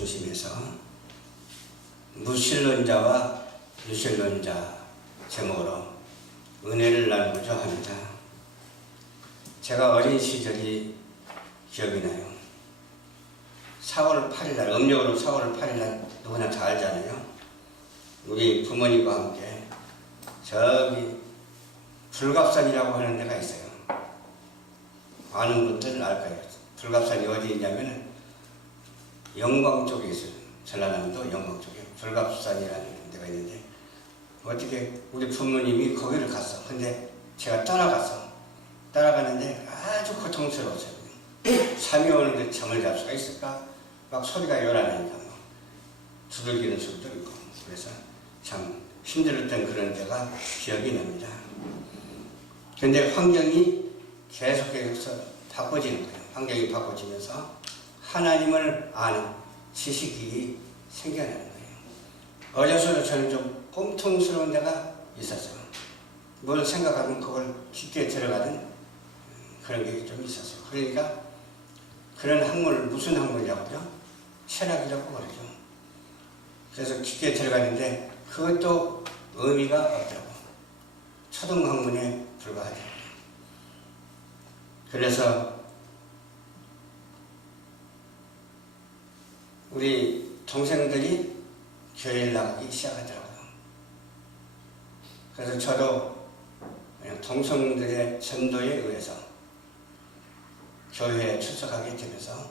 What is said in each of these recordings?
중심에서 무신론자와 유신론자 제목으로 은혜를 나누고자 합니다. 제가 어린 시절이 기억이 나요. 4월 8일 날, 음력으로 4월 8일 날 누구나 다 알잖아요. 우리 부모님과 함께 저기 불갑산이라고 하는 데가 있어요. 아는 분들은 알 거예요. 불갑산이 어디 있냐면 영광 쪽에 있어요. 전라남도 영광 쪽에 불갑산이라는 데가 있는데 어떻게 우리 부모님이 거기를 갔어. 근데 제가 따라가는데 아주 고통스러웠어요. 잠이 오는데 잠을 잘 수가 있을까? 막 소리가 요란하니까 막 두들기는 소리도 있고 그래서 참 힘들었던 그런 데가 기억이 납니다. 근데 환경이 계속해서 바꿔지는 거예요. 환경이 바꿔지면서 하나님을 아는 지식이 생겨나는 거예요. 어려서도 저는 좀 꼼통스러운 데가 있었어요. 뭘 생각하면 그걸 깊게 들어가는 그런 게 좀 있었어요. 그러니까 그런 학문을 무슨 학문이라고요? 철학이라고 그러죠. 그래서 깊게 들어가는데 그것도 의미가 없더라고요. 초등학문에 불과하더라고요. 그래서 우리 동생들이 교회를 나가기 시작하더라고요. 그래서 저도 그냥 동생들의 전도에 의해서 교회에 출석하게 되면서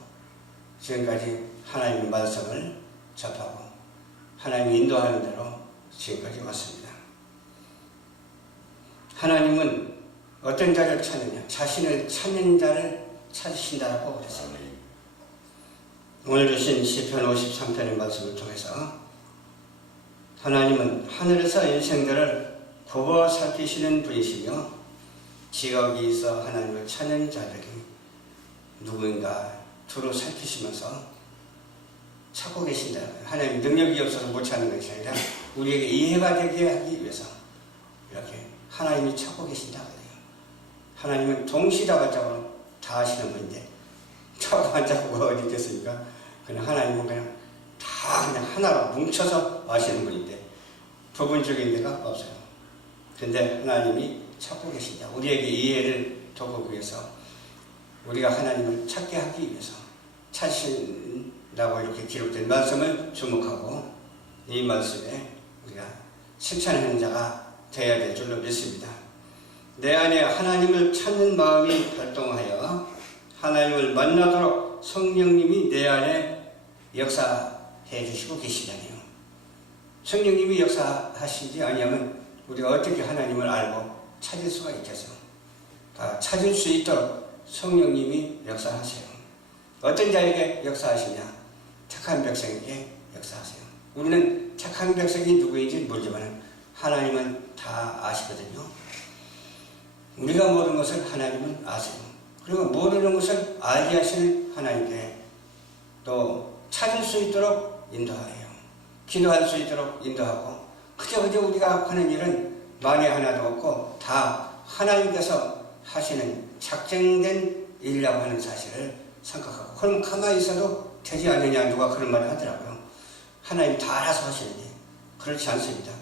지금까지 하나님의 말씀을 접하고 하나님이 인도하는 대로 지금까지 왔습니다. 하나님은 어떤 자를 찾느냐? 자신을 찾는 자를 찾으신다라고 그랬어요. 오늘 주신 시편 53편의 말씀을 통해서 하나님은 하늘에서 인생들을 굽어 살피시는 분이시며 지각이 있어 하나님을 찾는 자들이 누구인가 두루 살피시면서 찾고 계신다. 하나님 능력이 없어서 못 찾는 것이 아니라 우리에게 이해가 되게 하기 위해서 이렇게 하나님이 찾고 계신다. 하나님은 동시다발적으로 다 하시는 분인데 차고 안 잡고가 어디 있겠습니까? 그냥 하나님은 그냥 다 그냥 하나로 뭉쳐서 하시는 분인데 부분적인 데가 없어요. 근데 하나님이 찾고 계신다. 우리에게 이해를 돕기 위해서 우리가 하나님을 찾게 하기 위해서 찾으신다고 이렇게 기록된 말씀을 주목하고 이 말씀에 우리가 실천하는 자가 되어야 될 줄로 믿습니다. 내 안에 하나님을 찾는 마음이 발동하여 하나님을 만나도록 성령님이 내 안에 역사해 주시고 계시다니요. 성령님이 역사하시지 아니하면 우리가 어떻게 하나님을 알고 찾을 수가 있겠어요? 다 찾을 수 있도록 성령님이 역사하세요. 어떤 자에게 역사하시냐? 착한 백성에게 역사하세요. 우리는 착한 백성이 누구인지 모르지만 하나님은 다 아시거든요. 우리가 모르는 것을 하나님은 아세요. 그리고 모르는 것을 알게 하시는 하나님께 또 찾을 수 있도록 인도하여요. 기도할 수 있도록 인도하고 그저 우리가 하는 일은 만에 하나도 없고 다 하나님께서 하시는 작정된 일이라고 하는 사실을 생각하고 그럼 가만히 있어도 되지 않느냐 누가 그런 말을 하더라고요. 하나님 다 알아서 하시는데 그렇지 않습니다.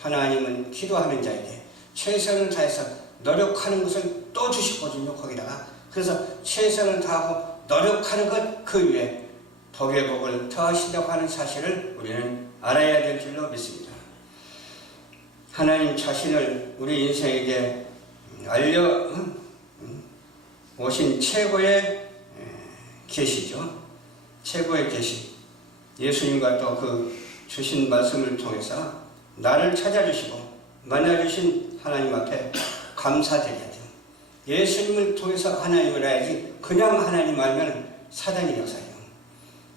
하나님은 기도하는 자에게 최선을 다해서 노력하는 것을 또 주시거든요. 거기다가 그래서 최선을 다하고 노력하는 것 그 위에 복의 복을 더하신다고 하는 사실을 우리는 알아야 될 줄로 믿습니다. 하나님 자신을 우리 인생에게 알려 오신 최고의 계시죠. 최고의 계시. 예수님과 또 그 주신 말씀을 통해서 나를 찾아주시고 만나주신 하나님 앞에 감사드려야 돼요. 예수님을 통해서 하나님을 알지 그냥 하나님 알면 사단이 역사해요.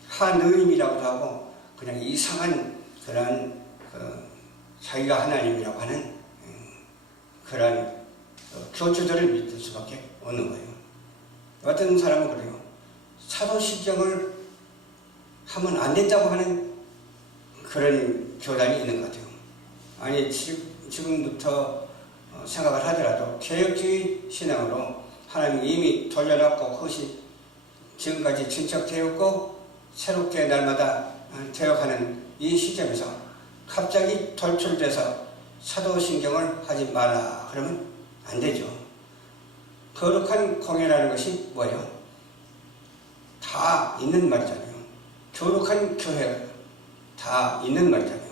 하느님이라고도 하고 그냥 이상한 그런 자기가 하나님이라고 하는 그런 교주들을 믿을 수밖에 없는 거예요. 어떤 사람은 그래요. 사도신경을 하면 안 된다고 하는 그런 교단이 있는 것 같아요. 아니 지금부터 생각을 하더라도 개혁주의 신앙으로 하나님이 이미 돌려놨고 그것이 지금까지 진척되었고 새롭게 날마다 되어가는 이 시점에서 갑자기 돌출돼서 사도신경을 하지 마라 그러면 안 되죠. 거룩한 공예라는 것이 뭐예요? 다 있는 말이잖아요. 교룩한 교회 다 있는 말이잖아요.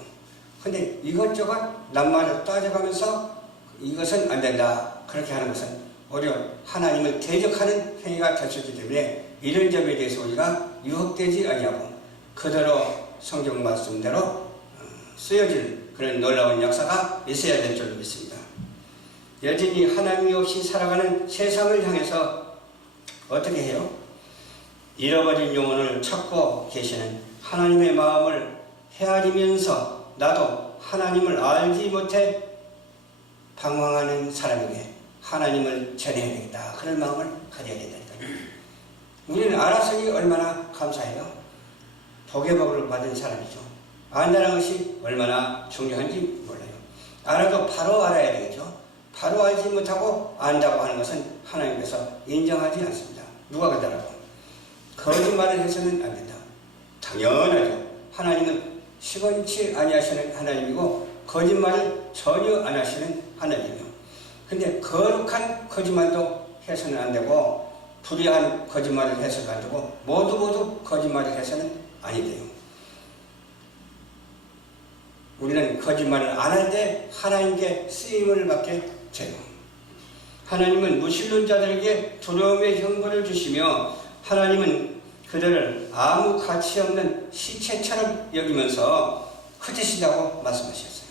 근데 이것저것 낱말을 따져가면서 이것은 안 된다 그렇게 하는 것은 오히려 하나님을 대적하는 행위가 될 수 있기 때문에 이런 점에 대해서 우리가 유혹되지 아니하고 그대로 성경 말씀대로 쓰여질 그런 놀라운 역사가 있어야 될 줄 믿습니다. 여전히 하나님이 없이 살아가는 세상을 향해서 어떻게 해요? 잃어버린 영혼을 찾고 계시는 하나님의 마음을 헤아리면서 나도 하나님을 알지 못해 방황하는 사람에게 하나님을 전해야 되겠다. 그런 마음을 가져야 된다니까요. 우리는 알았으니 얼마나 감사해요. 복의 복을 받은 사람이죠. 안다는 것이 얼마나 중요한지 몰라요. 알아도 바로 알아야 되겠죠. 바로 알지 못하고 안다고 하는 것은 하나님께서 인정하지 않습니다. 누가 그러더라고. 거짓말을 해서는 안 된다. 당연하죠. 하나님은 시건치 아니하시는 하나님이고 거짓말을 전혀 안 하시는 하나님이요. 근데 거룩한 거짓말도 해서는 안 되고 불의한 거짓말을 해서도 안 되고 모두 거짓말을 해서는 아니 돼요. 우리는 거짓말을 안 할 때 하나님께 쓰임을 받게 돼요. 하나님은 무신론자들에게 두려움의 형벌을 주시며 하나님은 그들을 아무 가치 없는 시체처럼 여기면서 흩으시다고 말씀하셨어요.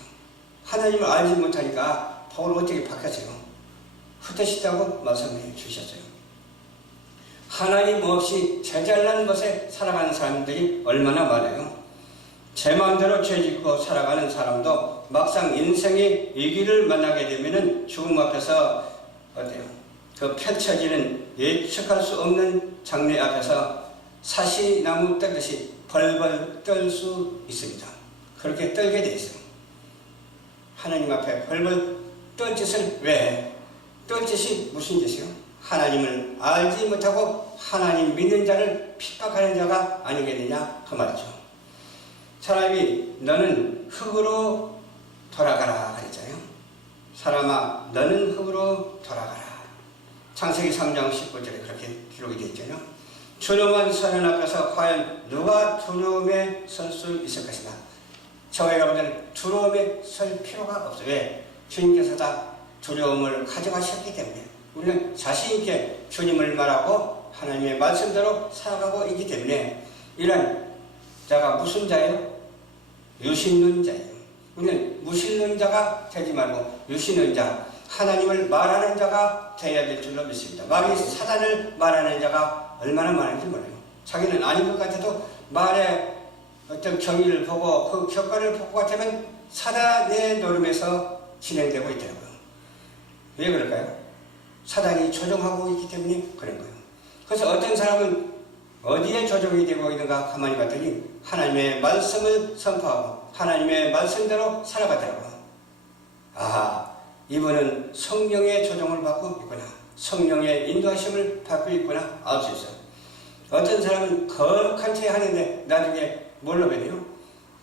하나님을 알지 못하니까 복을 어떻게 바뀌었어요? 흩으시다고 말씀해 주셨어요. 하나님 없이 제잘난 것에 살아가는 사람들이 얼마나 많아요. 제 마음대로 죄짓고 살아가는 사람도 막상 인생의 위기를 만나게 되면은 죽음 앞에서 어때요? 그 펼쳐지는 예측할 수 없는 장래 앞에서 사시나무 떨듯이 벌벌 떨 수 있습니다. 그렇게 떨게 돼 있어요. 하나님 앞에 벌벌 떨 짓을 왜 해? 떨 짓이 무슨 짓이요? 하나님을 알지 못하고 하나님 믿는 자를 핍박하는 자가 아니겠느냐 그 말이죠. 사람이 너는 흙으로 돌아가라 그랬잖아요. 사람아 너는 흙으로 돌아가라. 창세기 3장 19절에 그렇게 기록이 되어 있잖아요. 두려움한 선언 앞에서 과연 누가 두려움에 설 수 있을 것이다. 저와 여러분들은 두려움에 설 필요가 없어요. 왜? 주님께서 다 두려움을 가져가셨기 때문에 우리는 자신있게 주님을 말하고 하나님의 말씀대로 살아가고 있기 때문에 이런 자가 무슨 자예요? 유신론자예요. 우리는 무신론자가 되지 말고 유신론자, 하나님을 말하는 자가 되어야 될 줄로 믿습니다. 마귀 사단을 말하는 자가 얼마나 많은지 몰라요. 자기는 아닌 것 같아도 말의 어떤 경위를 보고 그 결과를 볼 것 같으면 사단의 노름에서 진행되고 있더라고요. 왜 그럴까요? 사단이 조종하고 있기 때문에 그런 거예요. 그래서 어떤 사람은 어디에 조종이 되고 있는가 가만히 봤더니 하나님의 말씀을 선포하고 하나님의 말씀대로 살아가더라고요. 아, 이분은 성령의 조종을 받고 있구나. 성령의 인도하심을 받고 있구나. 알 수 있어요. 어떤 사람은 거룩한 채 하는데 나중에 뭘로 변해요?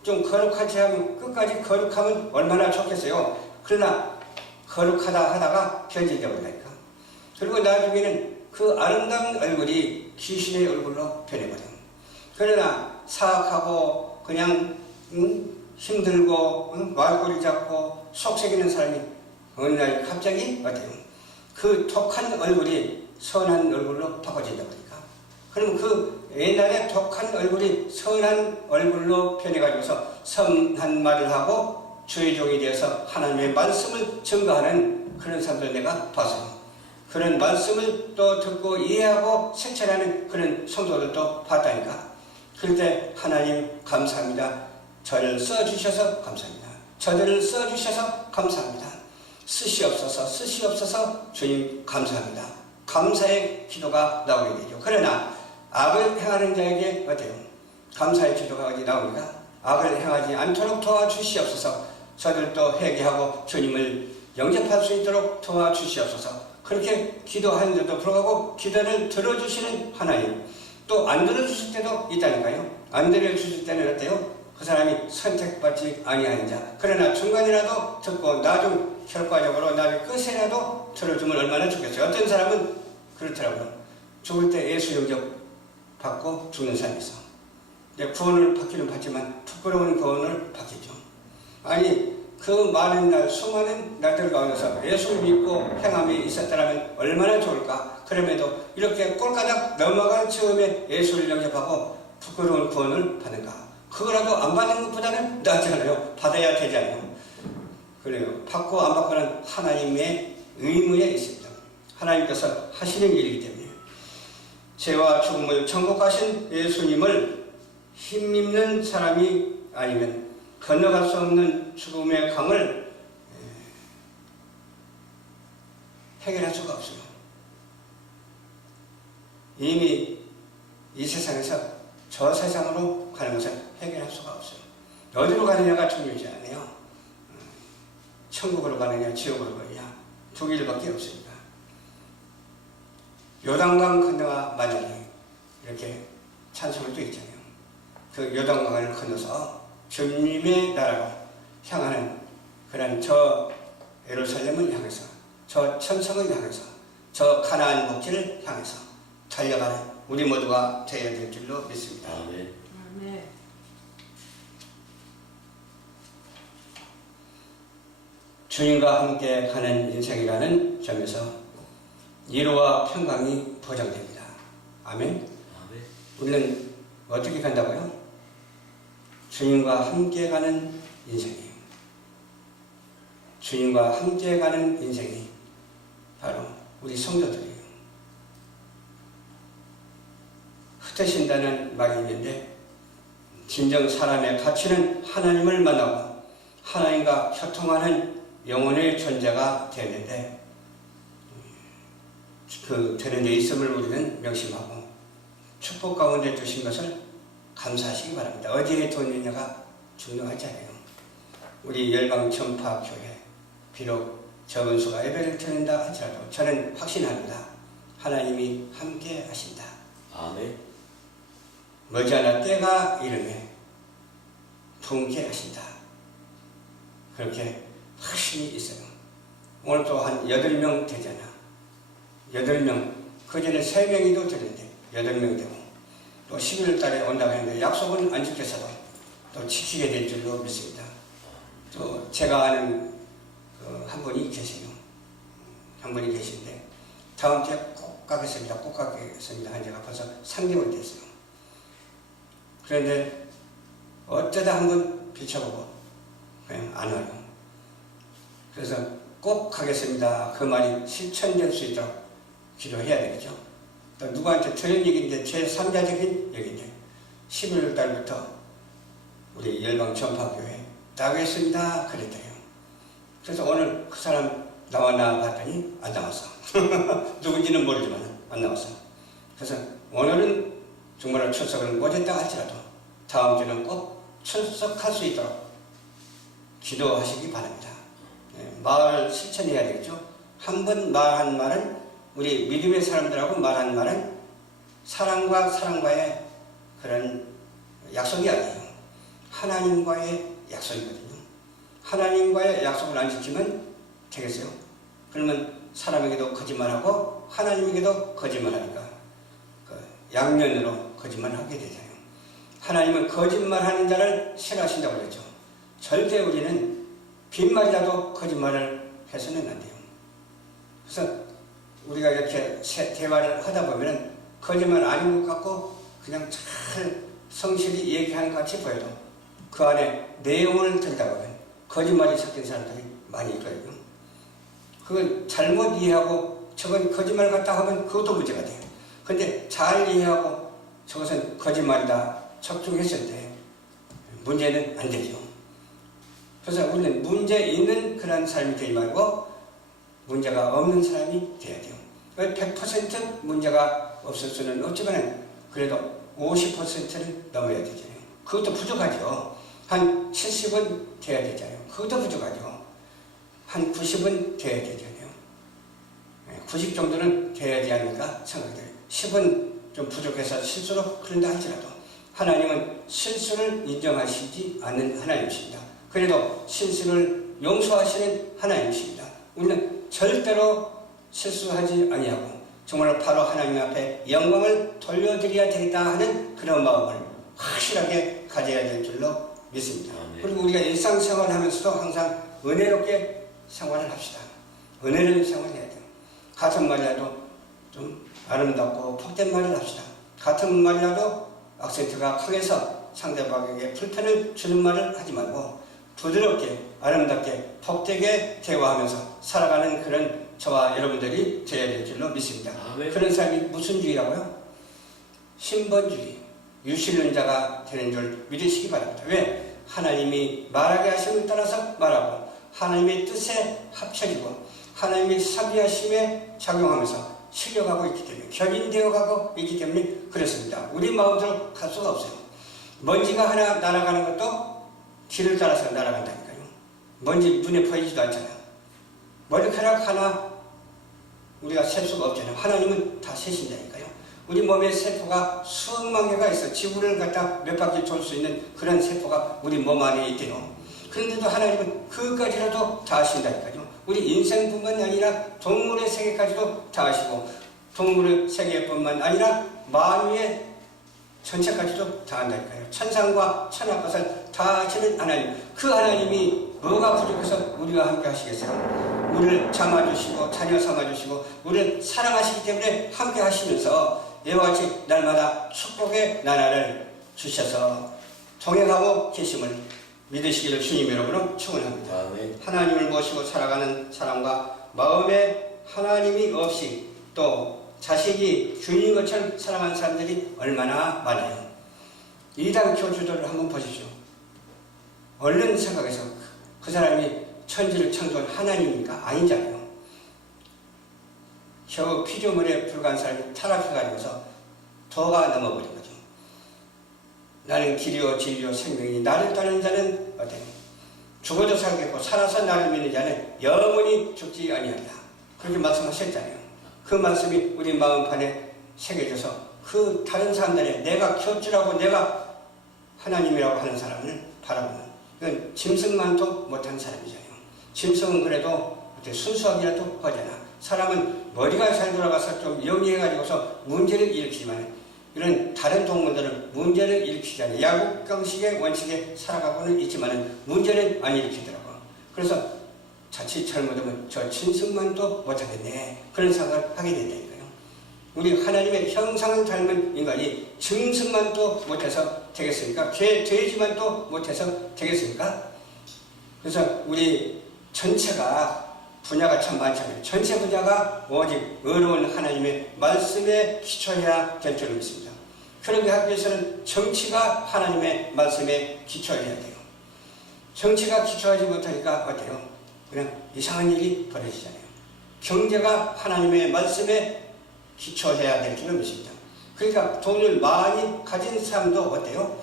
좀 거룩한 채 하면 끝까지 거룩하면 얼마나 좋겠어요. 그러나 거룩하다 하다가 변질되어 버린다니까. 그리고 나중에는 그 아름다운 얼굴이 귀신의 얼굴로 변해버려요. 그러나 사악하고 그냥 힘들고 말꼬리 잡고 속색이는 사람이 어느 날 갑자기 어때요? 그 독한 얼굴이 선한 얼굴로 바꿔진다 보니까 그럼 그 옛날에 독한 얼굴이 선한 얼굴로 변해가지고서 선한 말을 하고 주의 종이 되어서 하나님의 말씀을 증거하는 그런 사람들 내가 봤어요. 그런 말씀을 또 듣고 이해하고 실천하는 그런 성도들도 봤다니까. 그럴 때 하나님 감사합니다. 저를 써주셔서 감사합니다. 저들을 써주셔서 감사합니다. 쓰시옵소서 주님 감사합니다. 감사의 기도가 나오게 되죠. 그러나 악을 행하는 자에게 어때요? 감사의 기도가 어디 나옵니까? 악을 행하지 않도록 도와주시옵소서. 저들도 회개하고 주님을 영접할 수 있도록 도와주시옵소서. 그렇게 기도하는데도 불구하고 기도를 들어주시는 하나님, 또 안 들어주실 때도 있다니까요. 안 들려주실 때는 어때요? 그 사람이 선택받지 아니하는 자. 그러나 중간이라도 듣고 나중 결과적으로 나중에 끝에라도 들어주면 얼마나 좋겠어요. 어떤 사람은 그렇더라고요. 죽을 때 예수 영접 받고 죽는 사람이 있어. 구원을 받기는 받지만 부끄러운 구원을 받겠죠. 아니 그 많은 날 수많은 날들 가운데서 예수를 믿고 행함이 있었다면 얼마나 좋을까. 그럼에도 이렇게 꼴까닥 넘어갈 즈음에 예수를 영접하고 부끄러운 구원을 받는가. 그거라도 안 받는 것보다는 낫잖아요. 받아야 되잖아요. 그래요. 받고 안 받고는 하나님의 의무에 있습니다. 하나님께서 하시는 일이기 때문에 죄와 죽음을 정복하신 예수님을 힘입는 사람이 아니면 건너갈 수 없는 죽음의 강을 해결할 수가 없어요. 이미 이 세상에서 저 세상으로 가는 것을 해결할 수가 없어요. 어디로 가느냐가 중요하지 않아요. 천국으로 가느냐 지옥으로 가느냐 두 길밖에 없습니다. 요단강 건너가 만약에 이렇게 찬송을 또 있잖아요. 그 요단강을 건너서 주님의 나라로 향하는 그런 저 예루살렘을 향해서 저 천성을 향해서 저 가나안 복지를 향해서 달려가는 우리 모두가 되어야 될 줄로 믿습니다. 아멘. 아멘. 주님과 함께 가는 인생이라는 점에서 위로와 평강이 보장됩니다. 아멘. 아멘. 우리는 어떻게 간다고요? 주님과 함께 가는 인생이에요. 주님과 함께 가는 인생이 바로 우리 성도들이에요. 흩어진다는 말이 있는데 진정 사람의 가치는 하나님을 만나고 하나님과 소통하는 영혼의 존재가 되는데 그 되는 데 있음을 우리는 명심하고 축복 가운데 주신 것을 감사하시기 바랍니다. 어디에 돈 있느냐가 중요하지 않아요. 우리 열방전파교회 비록 적은 수가 예배를 드린다 하더라도 저는 확신합니다. 하나님이 함께 하신다. 아멘. 머지않아 때가 이르면 분께 하신다. 그렇게 확신이 있어요. 오늘 또 한 8명 되잖아. 8명. 그전에 3명이도 되는데 8명 되고 또 11월 달에 온다고 했는데 약속은 안 지켜서도 또 지키게 될 줄로 믿습니다. 또 제가 아는 한 분이 계세요. 한 분이 계신데 다음 주에 꼭 가겠습니다. 꼭 가겠습니다. 한 지가 벌써 3개월 됐어요. 그런데 어쩌다 한번 비춰보고 그냥 안 와요. 그래서 꼭 가겠습니다. 그 말이 실천될 수 있도록 기도해야 되겠죠. 또 누구한테 들은 얘기인데 제3자적인 얘기인데 11월 달부터 우리 열방전파교회 나가겠습니다 그랬대요. 그래서 오늘 그 사람 나왔나 봤더니 안 나왔어. 누군지는 모르지만 안 나왔어. 그래서 오늘은 정말 출석을 못했다 할지라도 다음 주는 꼭 출석할 수 있도록 기도하시기 바랍니다. 말을 실천해야 되겠죠. 한 번 말한 말은 우리 믿음의 사람들하고 말한 말은 사랑과의 그런 약속이 아니에요. 하나님과의 약속이거든요. 하나님과의 약속을 안 지키면 되겠어요? 그러면 사람에게도 거짓말하고 하나님에게도 거짓말하니까 양면으로 거짓말을 하게 되잖아요. 하나님은 거짓말하는 자를 싫어하신다고 그랬죠. 절대 우리는 빈말이라도 거짓말을 해서는 안 돼요. 그래서 우리가 이렇게 대화를 하다 보면 거짓말 아닌 것 같고 그냥 잘 성실히 얘기하는 것 같이 보여도 그 안에 내용을 들다 보면 거짓말이 섞인 사람들이 많이 있거든요. 그건 잘못 이해하고 저건 거짓말 같다 하면 그것도 문제가 돼요. 근데 잘 이해하고 저것은 거짓말이다 적중했을 때 문제는 안 되죠. 그래서 우리는 문제 있는 그런 삶이 되지 말고 문제가 없는 사람이 돼야 돼요. 100% 문제가 없을 수는 없지만 그래도 50%는 넘어야 되잖아요. 그것도 부족하죠. 한 70은 돼야 되잖아요. 그것도 부족하죠. 한 90은 돼야 되잖아요. 90 정도는 돼야지 않을까 생각돼요. 10은 좀 부족해서 실수로 그런다 할지라도 하나님은 실수를 인정하시지 않는 하나님이십니다. 그래도 실수를 용서하시는 하나님이십니다. 우리는 절대로 실수하지 아니하고 정말 바로 하나님 앞에 영광을 돌려드려야 되겠다 하는 그런 마음을 확실하게 가져야 될 줄로 믿습니다. 그리고 우리가 일상생활을 하면서도 항상 은혜롭게 생활을 합시다. 은혜로운 생활을 해야 돼요. 같은 말이라도 좀 아름답고 복된 말을 합시다. 같은 말이라도 악센트가 강해서 상대방에게 불편을 주는 말을 하지 말고 부드럽게 아름답게 복되게 대화하면서 살아가는 그런 저와 여러분들이 되어야 될 줄로 믿습니다. 그런 사람이 무슨 주의라고요? 신번주의, 유실론자가 되는 줄 믿으시기 바랍니다. 왜? 하나님이 말하게 하심을 따라서 말하고 하나님의 뜻에 합쳐지고 하나님의 섭리하심에 작용하면서 실려가고 있기 때문에 견인되어 가고 있기 때문에 그렇습니다. 우리 마음대로 갈 수가 없어요. 먼지가 하나 날아가는 것도 길을 따라서 날아간다니까요. 먼지 눈에 보이지도 않잖아요. 머리카락 하나 우리가 셀 수가 없잖아요. 하나님은 다 세신다니까요. 우리 몸에 세포가 수억만 개가 있어 지구를 갖다 몇 바퀴 돌 수 있는 그런 세포가 우리 몸 안에 있대요. 그런데도 하나님은 그까지라도 다 하신다니까요. 우리 인생뿐만 아니라 동물의 세계까지도 다 하시고 동물의 세계뿐만 아니라 만유의 전체까지도 다 한다니까요. 천상과 천하 것을 다 하시는 하나님, 그 하나님이 뭐가 부족해서 우리와 함께 하시겠어요? 우리를 참아주시고 자녀 삼아주시고 우리를 사랑하시기 때문에 함께 하시면서 이와 같이 날마다 축복의 나라를 주셔서 동행하고 계심을 믿으시기를 주님 여러분은 축원합니다. 하나님을 모시고 살아가는 사람과 마음에 하나님이 없이 또 자식이 주인 것처럼 사랑하는 사람들이 얼마나 많아요. 이단 교주들을 한번 보십시오. 얼른 생각해서 그 사람이 천지를 창조한 하나님입니까? 아니잖아요. 겨우 피조물에 불과한 사람이 타락해가지고서 도가 넘어버린 거죠. 나는 길이요 진리요 생명이니 나를 따르는 자는 어때요? 죽어도 살겠고 살아서 나를 믿는 자는 영원히 죽지 아니하리라. 그렇게 말씀하셨잖아요. 그 말씀이 우리 마음판에 새겨져서 그 다른 사람들의 내가 교주라고 내가 하나님이라고 하는 사람을 바라보는 이건 짐승만도 못한 사람이잖아요. 짐승은 그래도 순수하기라도 하잖아. 사람은 머리가 잘 돌아가서 좀 영리해가지고서 문제를 일으키지만 이런 다른 동물들은 문제를 일으키지 않아요. 야구경식의 원칙에 살아가고는 있지만 문제는 안 일으키더라고요. 그래서 자칫 잘못하면 저 짐승만도 못하겠네. 그런 생각을 하게 된다니까요. 우리 하나님의 형상을 닮은 인간이 짐승만도 못해서 되겠습니까? 돼지만도 못해서 되겠습니까? 그래서 우리 전체가 분야가 참 많잖아요. 전체 분야가 오직 의로운 하나님의 말씀에 기초해야 될 줄 믿습니다. 그러기 위해서는 정치가 하나님의 말씀에 기초해야 돼요. 정치가 기초하지 못하니까 어때요? 그냥 이상한 일이 벌어지잖아요. 경제가 하나님의 말씀에 기초해야 될 줄로 믿습니다. 그러니까 돈을 많이 가진 사람도 어때요?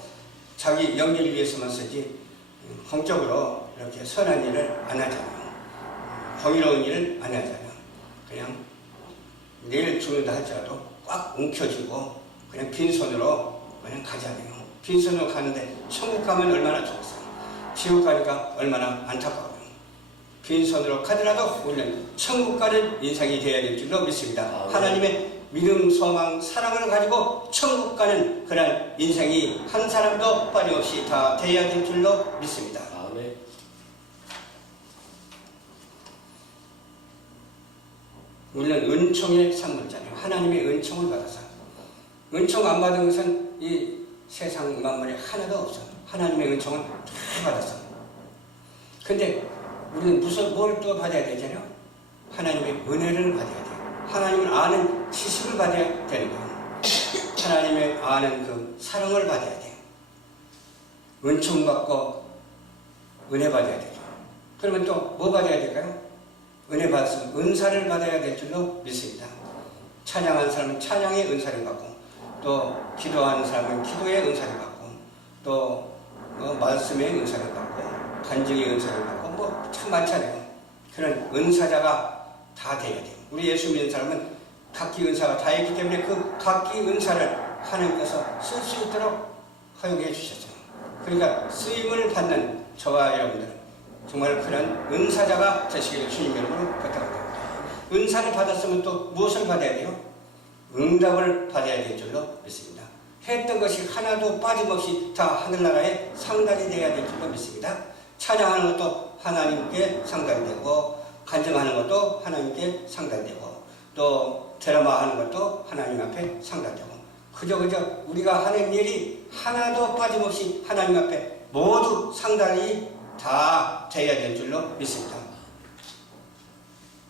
자기 영리를 위해서만 쓰지 공적으로 이렇게 선한 일을 안 하잖아요. 공의로운 일을 안 하잖아요. 그냥 내일 죽는다 할지라도 꽉 움켜쥐고 그냥 빈손으로 그냥 가잖아요. 빈손으로 가는데 천국 가면 얼마나 좋겠어요. 지옥 가니까 얼마나 안타까워요. 빈손으로 가더라도 우리는 천국 가는 인생이 되어야 될 줄로 믿습니다. 하나님의 믿음, 소망, 사랑을 가지고 천국 가는 그런 인생이 한 사람도 빠짐없이 다 되어야 될 줄로 믿습니다. 우리는 은총의 상물자예요. 하나님의 은총을 받아서. 은총 안 받은 것은 이 세상 만물에 하나도 없어. 하나님의 은총을 다 받았어. 근데 우리는 뭘 또 받아야 되잖아요? 하나님의 은혜를 받아야 돼요. 하나님을 아는 지식을 받아야 되는 거예요. 하나님의 아는 그 사랑을 받아야 돼요. 은총 받고 은혜 받아야 되죠. 그러면 또 뭐 받아야 될까요? 은혜 받았으면 은사를 받아야 될 줄로 믿습니다. 찬양하는 사람은 찬양의 은사를 받고 또 기도하는 사람은 기도의 은사를 받고 또 말씀의 은사를 받고 간증의 은사를 받고 뭐 참 많잖아요. 그런 은사자가 다 돼야 돼요. 우리 예수 믿는 사람은 각기 은사가 다 있기 때문에 그 각기 은사를 하나님께서 쓸 수 있도록 허용해 주셨죠. 그러니까 쓰임을 받는 저와 여러분들 정말 그런 은사자가 되시기를 주님 이름으로 부탁합니다. 은사를 받았으면 또 무엇을 받아야 돼요? 응답을 받아야 될 줄로 믿습니다. 했던 것이 하나도 빠짐없이 다 하늘나라에 상달이 되어야 될 줄로 믿습니다. 찬양하는 것도 하나님께 상달이 되고, 간증하는 것도 하나님께 상달이 되고, 또 드라마 하는 것도 하나님 앞에 상달이 되고, 그저 우리가 하는 일이 하나도 빠짐없이 하나님 앞에 모두 상달이 다 되어야 될 줄로 믿습니다.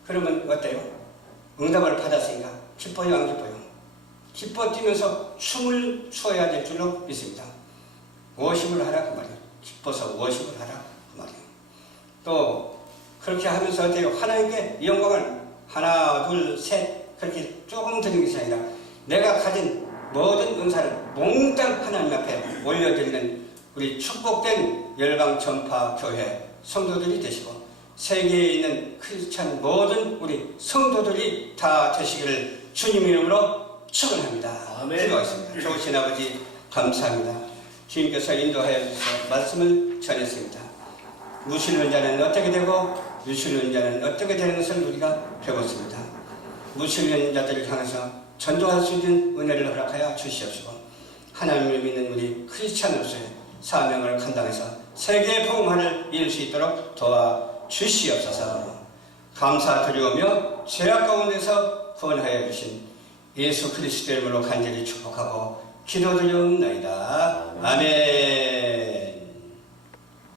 그러면 어때요? 응답을 받았으니까 기뻐요, 안 기뻐요? 기뻐 뛰면서 춤을 추어야 될 줄로 믿습니다. 워십을 하라 그 말이에요. 기뻐서 워십을 하라 그 말이에요. 또 그렇게 하면서 어때요? 하나님께 영광을 하나, 둘, 셋 그렇게 조금 드리는 것이 아니라 내가 가진 모든 은사를 몽땅 하나님 앞에 올려드리는 우리 축복된 열방 전파 교회 성도들이 되시고, 세계에 있는 크리스찬 모든 우리 성도들이 다 되시기를 주님 이름으로 축원합니다. 기도하겠습니다. 좋으신 아버지 감사합니다. 주님께서 인도하여 주셔서 말씀을 전했습니다. 무신론 자는 어떻게 되고 유신론 자는 어떻게 되는 것을 우리가 배웠습니다. 무신론 자들을 향해서 전도할 수 있는 은혜를 허락하여 주시옵시고, 하나님을 믿는 우리 크리스찬으로서의 사명을 감당해서 세계 복음화를 이룰 수 있도록 도와주시옵소서. 감사드리오며 죄악 가운데서 구원하여 주신 예수 그리스도 이름으로 간절히 축복하고 기도드리옵나이다. 아멘.